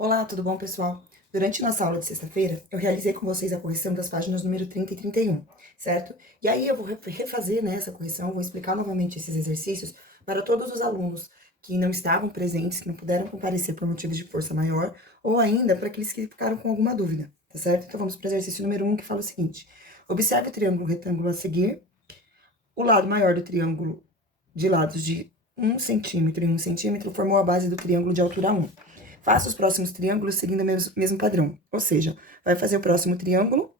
Olá, tudo bom, pessoal? Durante nossa aula de sexta-feira, eu realizei com vocês a correção das páginas número 30 e 31, certo? E aí eu vou refazer, né, essa correção, vou explicar novamente esses exercícios para todos os alunos que não estavam presentes, que não puderam comparecer por motivos de força maior, ou ainda para aqueles que ficaram com alguma dúvida, tá certo? Então vamos para o exercício número 1, que fala o seguinte: observe o triângulo retângulo a seguir. O lado maior do triângulo de lados de 1 centímetro em 1 centímetro formou a base do triângulo de altura 1. Faça os próximos triângulos seguindo o mesmo padrão. Ou seja, vai fazer o próximo triângulo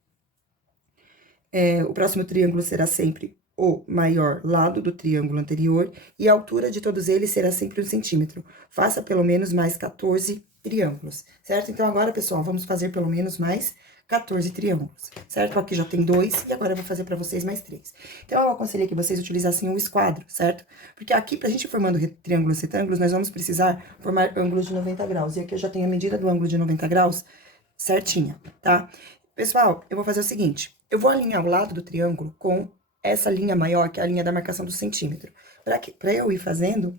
será sempre o maior lado do triângulo anterior e a altura de todos eles será sempre 1 centímetro. Faça pelo menos mais 14 triângulos, certo? Então, agora, pessoal, vamos fazer pelo menos mais 14 triângulos, certo? Aqui já tem 2 e agora eu vou fazer para vocês mais 3. Então, eu aconselhei que vocês utilizassem o esquadro, certo? Porque aqui, pra gente ir formando triângulos e retângulos, nós vamos precisar formar ângulos de 90 graus. E aqui eu já tenho a medida do ângulo de 90 graus certinha, tá? Pessoal, eu vou fazer o seguinte: eu vou alinhar o lado do triângulo com essa linha maior, que é a linha da marcação do centímetro. Para eu ir fazendo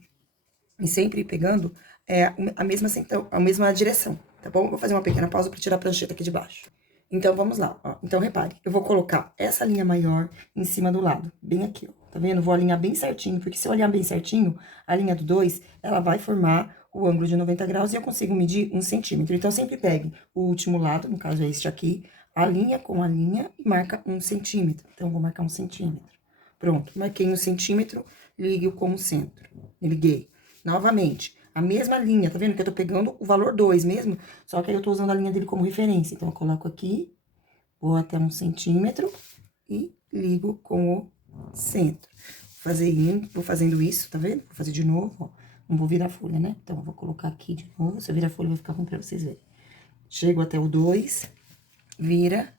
e sempre ir pegando a mesma direção, tá bom? Vou fazer uma pequena pausa para tirar a prancheta aqui de baixo. Então, vamos lá, ó. Então, repare, eu vou colocar essa linha maior em cima do lado, bem aqui, ó. Tá vendo? Vou alinhar bem certinho, porque se eu alinhar bem certinho, a linha do 2, ela vai formar o ângulo de 90 graus e eu consigo medir 1 centímetro. Então, sempre pegue o último lado, no caso é este aqui, alinha com a linha e marca 1 centímetro. Então, vou marcar 1 centímetro. Pronto, marquei 1 centímetro, ligue com o centro. Liguei. Novamente, a mesma linha, tá vendo que eu tô pegando o valor 2 mesmo? Só que aí eu tô usando a linha dele como referência. Então, eu coloco aqui, vou até 1 centímetro e ligo com o centro. Vou fazendo isso, tá vendo? Vou fazer de novo, ó. Não vou virar a folha, né? Então, eu vou colocar aqui de novo. Se eu virar a folha, vai ficar ruim pra vocês verem. Chego até o 2, vira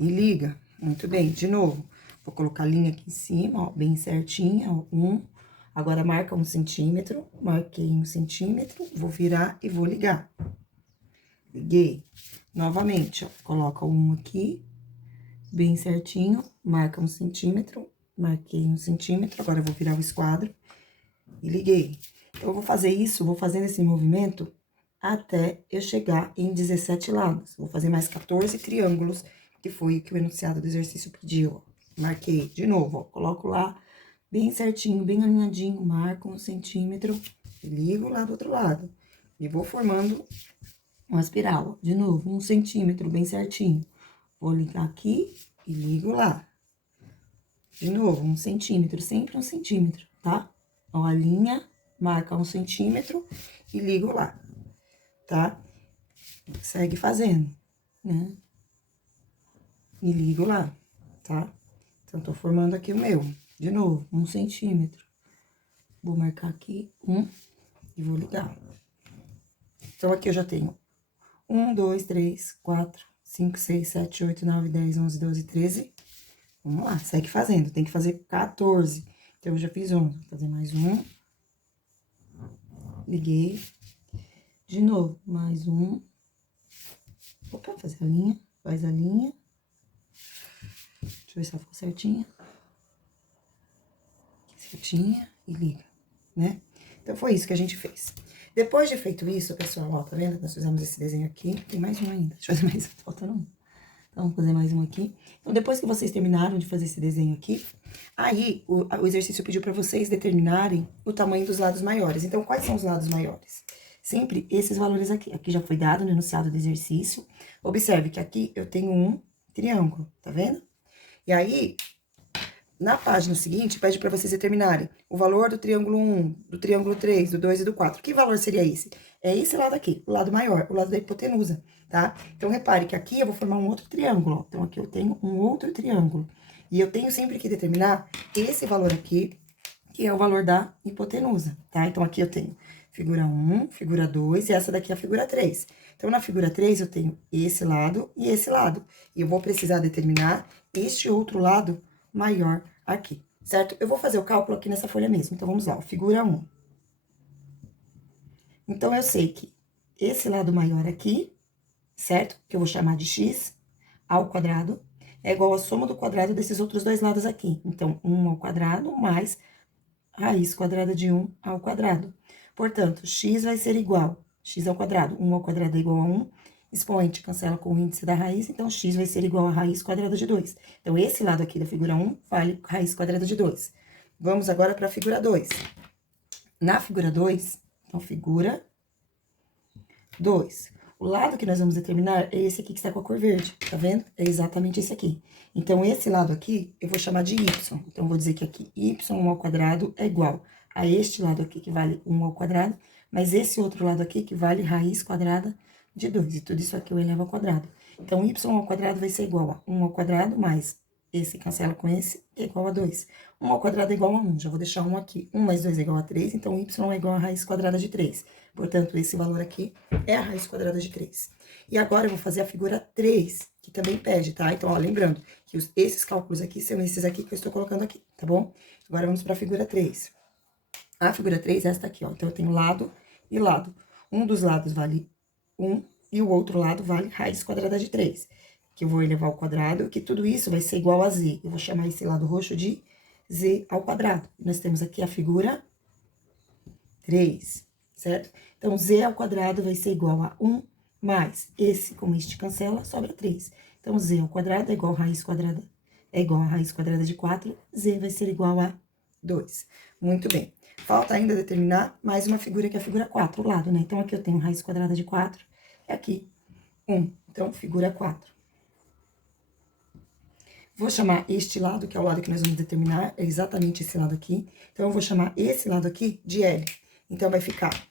e liga. Muito bem, de novo. Vou colocar a linha aqui em cima, ó, bem certinha, ó, 1. Agora, marca 1 centímetro, marquei 1 centímetro, vou virar e vou ligar. Liguei. Novamente, ó, coloca o 1 aqui, bem certinho, marca 1 centímetro, marquei 1 centímetro, agora eu vou virar o esquadro e liguei. Então, eu vou fazer isso, vou fazendo esse movimento até eu chegar em 17 lados. Vou fazer mais 14 triângulos, que foi o que o enunciado do exercício pediu, ó. Marquei de novo, ó, coloco lá bem certinho, bem alinhadinho, marco 1 centímetro, ligo lá do outro lado. E vou formando uma espiral, ó. De novo, 1 centímetro, bem certinho. Vou ligar aqui e ligo lá. De novo, 1 centímetro, sempre 1 centímetro, tá? Ó, a linha, marca 1 centímetro e ligo lá, tá? Segue fazendo, né? E ligo lá, tá? Então, tô formando aqui o meu. De novo, 1 centímetro. Vou marcar aqui 1 e vou ligar. Então, aqui eu já tenho 1, 2, 3, 4, 5, 6, 7, 8, 9, 10, 11, 12, 13. Vamos lá, segue fazendo. Tem que fazer 14. Então, eu já fiz 11. Vou fazer mais um. Liguei. De novo, mais um. Opa, fazer a linha. Faz a linha. Deixa eu ver se ela ficou certinha. Certinha e liga, né? Então, foi isso que a gente fez. Depois de feito isso, pessoal, ó, tá vendo? Nós fizemos esse desenho aqui. Tem mais um ainda. Deixa eu fazer mais um. Falta um. Então, vamos fazer mais um aqui. Então, depois que vocês terminaram de fazer esse desenho aqui, aí o exercício pediu para vocês determinarem o tamanho dos lados maiores. Então, quais são os lados maiores? Sempre esses valores aqui. Aqui já foi dado no enunciado do exercício. Observe que aqui eu tenho um triângulo, tá vendo? E aí, na página seguinte, pede para vocês determinarem o valor do triângulo 1, do triângulo 3, do 2 e do 4. Que valor seria esse? É esse lado aqui, o lado maior, o lado da hipotenusa, tá? Então, repare que aqui eu vou formar um outro triângulo, ó. Então, aqui eu tenho um outro triângulo. E eu tenho sempre que determinar esse valor aqui, que é o valor da hipotenusa, tá? Então, aqui eu tenho figura 1, figura 2 e essa daqui é a figura 3. Então, na figura 3, eu tenho esse lado e esse lado. E eu vou precisar determinar este outro lado maior aqui, certo? Eu vou fazer o cálculo aqui nessa folha mesmo. Então, vamos lá, ó, figura 1. Então, eu sei que esse lado maior aqui, certo? Que eu vou chamar de x ao quadrado, é igual à soma do quadrado desses outros dois lados aqui. Então, 1 ao quadrado mais raiz quadrada de 1 ao quadrado. Portanto, x vai ser igual x ao quadrado. 1 ao quadrado é igual a 1, expoente cancela com o índice da raiz, então x vai ser igual a raiz quadrada de 2. Então, esse lado aqui da figura 1 vale raiz quadrada de 2. Vamos agora para a figura 2. Na figura 2, então, figura 2. O lado que nós vamos determinar é esse aqui que está com a cor verde, tá vendo? É exatamente esse aqui. Então, esse lado aqui, eu vou chamar de y. Então, eu vou dizer que aqui, y ao quadrado é igual a este lado aqui, que vale 1 ao quadrado, mas esse outro lado aqui, que vale raiz quadrada de 2. E tudo isso aqui eu elevo ao quadrado. Então, y ao quadrado vai ser igual a 1 ao quadrado mais esse cancela com esse, é igual a 2. 1 ao quadrado é igual a 1, já vou deixar 1 aqui. 1 mais 2 é igual a 3, então y é igual a raiz quadrada de 3. Portanto, esse valor aqui é a raiz quadrada de 3. E agora eu vou fazer a figura 3, que também pede, tá? Então, ó, lembrando que esses cálculos aqui são esses aqui que eu estou colocando aqui, tá bom? Agora vamos para a figura 3. A figura 3 é esta aqui, ó. Então, eu tenho lado e lado. Um dos lados vale 1 e o outro lado vale raiz quadrada de 3. Que eu vou elevar ao quadrado, que tudo isso vai ser igual a z. Eu vou chamar esse lado roxo de z ao quadrado. Nós temos aqui a figura 3, certo? Então, z ao quadrado vai ser igual a 1 mais esse, como este cancela, sobra 3. Então, z ao quadrado é igual a raiz quadrada, de 4, z vai ser igual a 2. Muito bem. Falta ainda determinar mais uma figura, que é a figura 4, o lado, né? Então, aqui eu tenho raiz quadrada de 4, e aqui 1. Então, figura 4. Vou chamar este lado, que é o lado que nós vamos determinar, é exatamente esse lado aqui. Então, eu vou chamar esse lado aqui de L. Então, vai ficar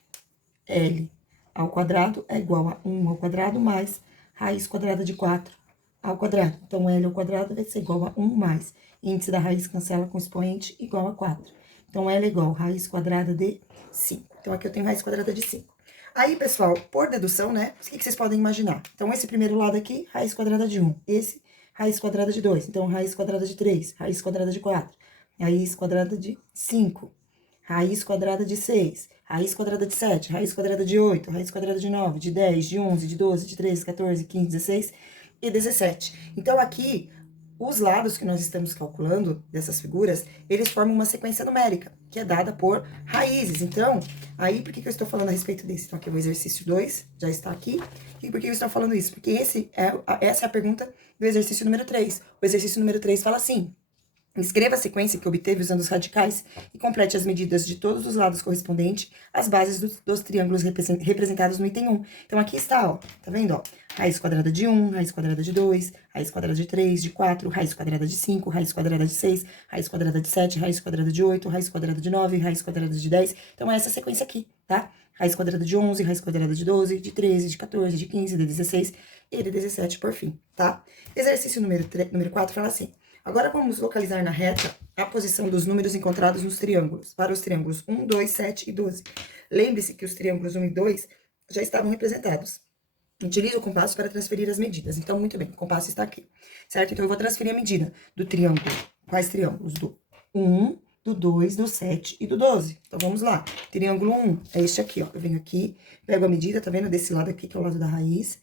L ao quadrado é igual a 1 ao quadrado mais raiz quadrada de 4 ao quadrado. Então, L ao quadrado vai ser igual a 1 mais índice da raiz cancela com expoente igual a 4. Então, L é igual a raiz quadrada de 5. Então, aqui eu tenho raiz quadrada de 5. Aí, pessoal, por dedução, né, o que vocês podem imaginar? Então, esse primeiro lado aqui, raiz quadrada de 1. Esse, raiz quadrada de 2. Então, raiz quadrada de 3, raiz quadrada de 4, raiz quadrada de 5, raiz quadrada de 6, raiz quadrada de 7, raiz quadrada de 8, raiz quadrada de 9, de 10, de 11, de 12, de 13, 14, 15, 16 e 17. Então, aqui, os lados que nós estamos calculando dessas figuras, eles formam uma sequência numérica, que é dada por raízes. Então, aí, por que eu estou falando a respeito desse? Então, aqui o exercício 2 já está aqui. E por que eu estou falando isso? Porque essa é a pergunta do exercício número 3. O exercício número 3 fala assim: escreva a sequência que obteve usando os radicais e complete as medidas de todos os lados correspondentes às bases dos triângulos representados no item 1. Então, aqui está, ó, tá vendo, ó? Raiz quadrada de 1, raiz quadrada de 2, raiz quadrada de 3, de 4, raiz quadrada de 5, raiz quadrada de 6, raiz quadrada de 7, raiz quadrada de 8, raiz quadrada de 9, raiz quadrada de 10. Então, é essa sequência aqui, tá? Raiz quadrada de 11, raiz quadrada de 12, de 13, de 14, de 15, de 16 e de 17 por fim, tá? Exercício número 4 fala assim: agora vamos localizar na reta a posição dos números encontrados nos triângulos, para os triângulos 1, 2, 7 e 12. Lembre-se que os triângulos 1 e 2 já estavam representados. Utilize o compasso para transferir as medidas. Então, muito bem, o compasso está aqui, certo? Então, eu vou transferir a medida do triângulo. Quais triângulos? Do 1, do 2, do 7 e do 12. Então, vamos lá. Triângulo 1 é este aqui, ó. Eu venho aqui, pego a medida, tá vendo? Desse lado aqui, que é o lado da raiz.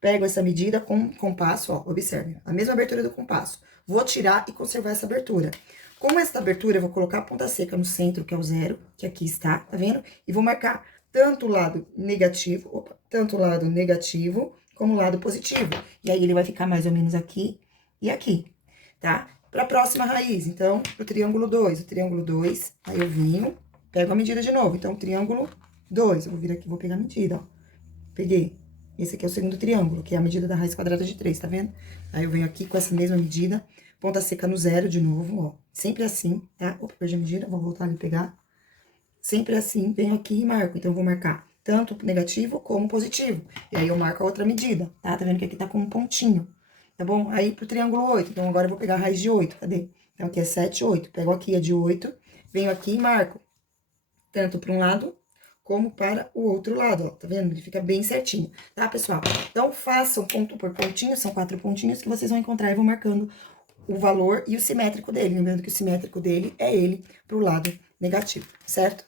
Pego essa medida com compasso, ó, observe. A mesma abertura do compasso. Vou tirar e conservar essa abertura. Com essa abertura, eu vou colocar a ponta seca no centro, que é o 0, que aqui está, tá vendo? E vou marcar tanto o lado negativo, como o lado positivo. E aí, ele vai ficar mais ou menos aqui e aqui, tá? Para a próxima raiz, então, o triângulo 2. O triângulo 2, aí eu venho, pego a medida de novo. Então, triângulo 2, eu vou vir aqui, vou pegar a medida, ó. Peguei. Esse aqui é o segundo triângulo, que é a medida da raiz quadrada de 3, tá vendo? Aí, eu venho aqui com essa mesma medida, ponta seca no 0 de novo, ó. Sempre assim, tá? Opa, perdi a medida, vou voltar ali e pegar. Sempre assim, venho aqui e marco. Então, eu vou marcar tanto negativo como positivo. E aí, eu marco a outra medida, tá? Tá vendo que aqui tá com um pontinho, tá bom? Aí, pro triângulo 8. Então, agora eu vou pegar a raiz de 8, cadê? Então, aqui é 7, 8. Pego aqui a de 8, venho aqui e marco. Tanto para um lado, como para o outro lado, ó. Tá vendo? Ele fica bem certinho, tá, pessoal? Então, façam ponto por pontinho, são 4 pontinhos que vocês vão encontrar e vão marcando o valor e o simétrico dele. Lembrando que o simétrico dele é ele pro lado negativo, certo?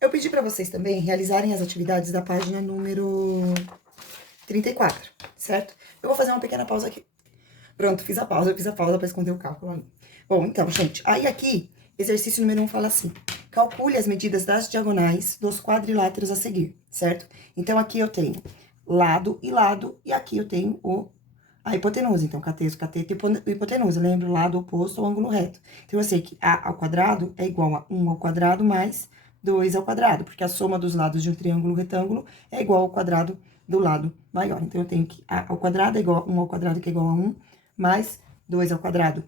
Eu pedi para vocês também realizarem as atividades da página número 34, certo? Eu vou fazer uma pequena pausa aqui. Pronto, fiz a pausa para esconder o cálculo ali. Bom, então, gente, aí aqui, exercício número 1 fala assim: calcule as medidas das diagonais dos quadriláteros a seguir, certo? Então, aqui eu tenho lado, e aqui eu tenho a hipotenusa. Então, cateto, cateto e hipotenusa. Lembra? Lado oposto ao ângulo reto. Então, eu sei que A ao quadrado é igual a 1 ao quadrado mais 2 ao quadrado, porque a soma dos lados de um triângulo retângulo é igual ao quadrado do lado maior. Então, eu tenho que A ao quadrado é igual a 1 ao quadrado, que é igual a 1, mais 2 ao quadrado,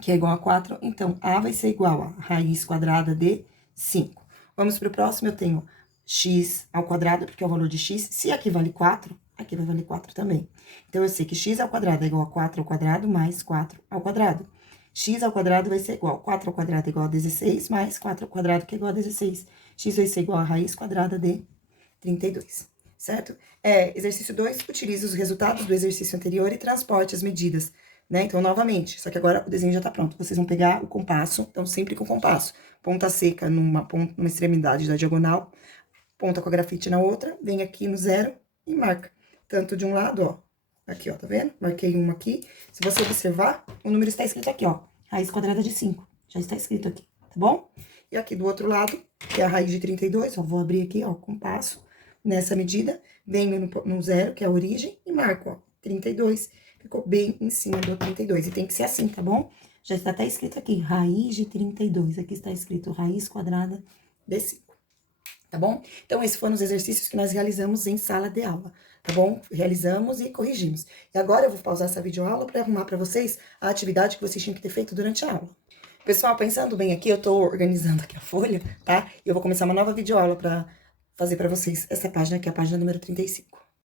que é igual a 4. Então, A vai ser igual a raiz quadrada de 5. Vamos para o próximo, eu tenho x ao quadrado, porque é o valor de x. Se aqui vale 4, aqui vai valer 4 também. Então, eu sei que x ao quadrado é igual a 4 ao quadrado mais 4 ao quadrado. X ao quadrado vai ser igual a 4 ao quadrado é igual a 16, mais 4 ao quadrado, que é igual a 16. X vai ser igual a raiz quadrada de 32, certo? Exercício 2, utilize os resultados do exercício anterior e transporte as medidas, né? Então, novamente, só que agora o desenho já tá pronto. Vocês vão pegar o compasso, então sempre com compasso. Ponta seca numa extremidade da diagonal, ponta com a grafite na outra, vem aqui no 0 e marca. Tanto de um lado, ó, aqui, ó, tá vendo? Marquei uma aqui. Se você observar, o número está escrito aqui, ó, raiz quadrada de 5. Já está escrito aqui, tá bom? E aqui do outro lado, que é a raiz de 32, ó, vou abrir aqui, ó, compasso nessa medida, venho no 0, que é a origem, e marco, ó, 32. Ficou bem em cima do 32. E tem que ser assim, tá bom? Já está até escrito aqui, raiz de 32. Aqui está escrito raiz quadrada de 5. Tá bom? Então, esses foram os exercícios que nós realizamos em sala de aula, tá bom? Realizamos e corrigimos. E agora eu vou pausar essa videoaula para arrumar para vocês a atividade que vocês tinham que ter feito durante a aula. Pessoal, pensando bem aqui, eu tô organizando aqui a folha, tá? E eu vou começar uma nova videoaula para fazer para vocês essa página, que é a página número 35.